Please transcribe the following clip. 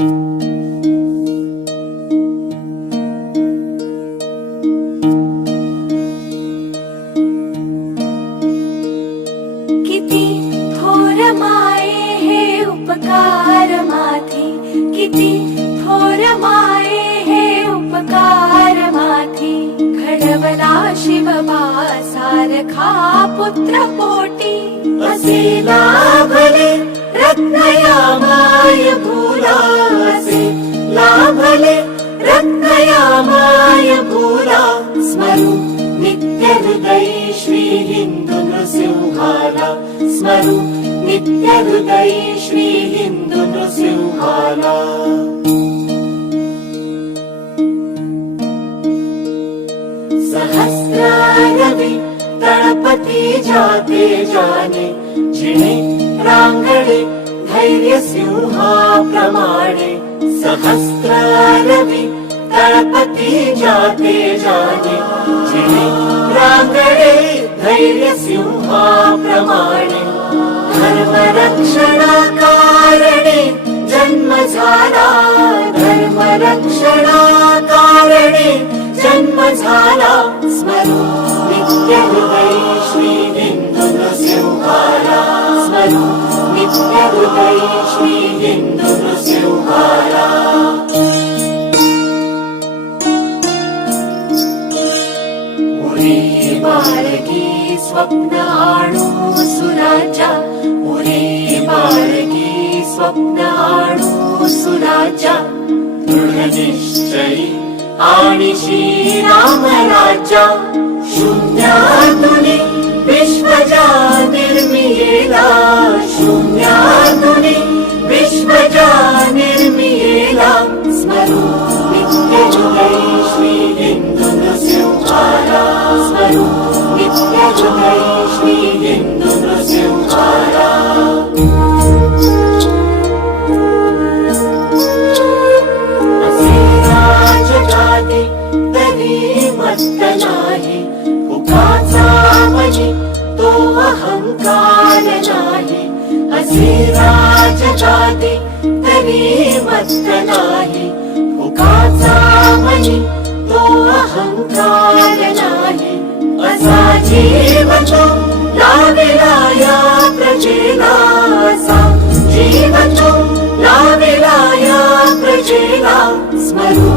किती थोर माये हे उपकार माथी किती थोर माये हे उपकार माथी. घडवला शिव सारखा पुत्र पोटी. असे लाभले रत्नया माय भूला असे लाभले रत्नया माय भूला स्मरू नित्य हृदय श्री हिंदू नृसिंहाला स्मरू नित्य हृदय श्री नृसिंहाला सहस्रारवि तळपती जाते जाने जिणे धैर्य सिंहाप्रमाणे सहस्रारवि तळपती जाते जाने। जिणे रांगणे धैर्य सिंहाप्रमाणे धर्मरक्षणाकारणे जन्म झाला धर्मरक्षणाकारणे जन्म झाला स्मरू नित्य हृदय श्री हिंदू नृसिंहाला स्मरू नित्य उरी बाळगी स्वप्न आणू सुराजा. उरी बाळगी स्वप्न आणू सुराजा. दृढ निश्चयी आणि श्रीराम राजा. शून्यातुनी जाने असे राजजाते तदेव प्रकाले उकाहं दान जाने असा जचो राविलाया प्रजेवा सा वचो राविलाया प्रजेवा स्वरू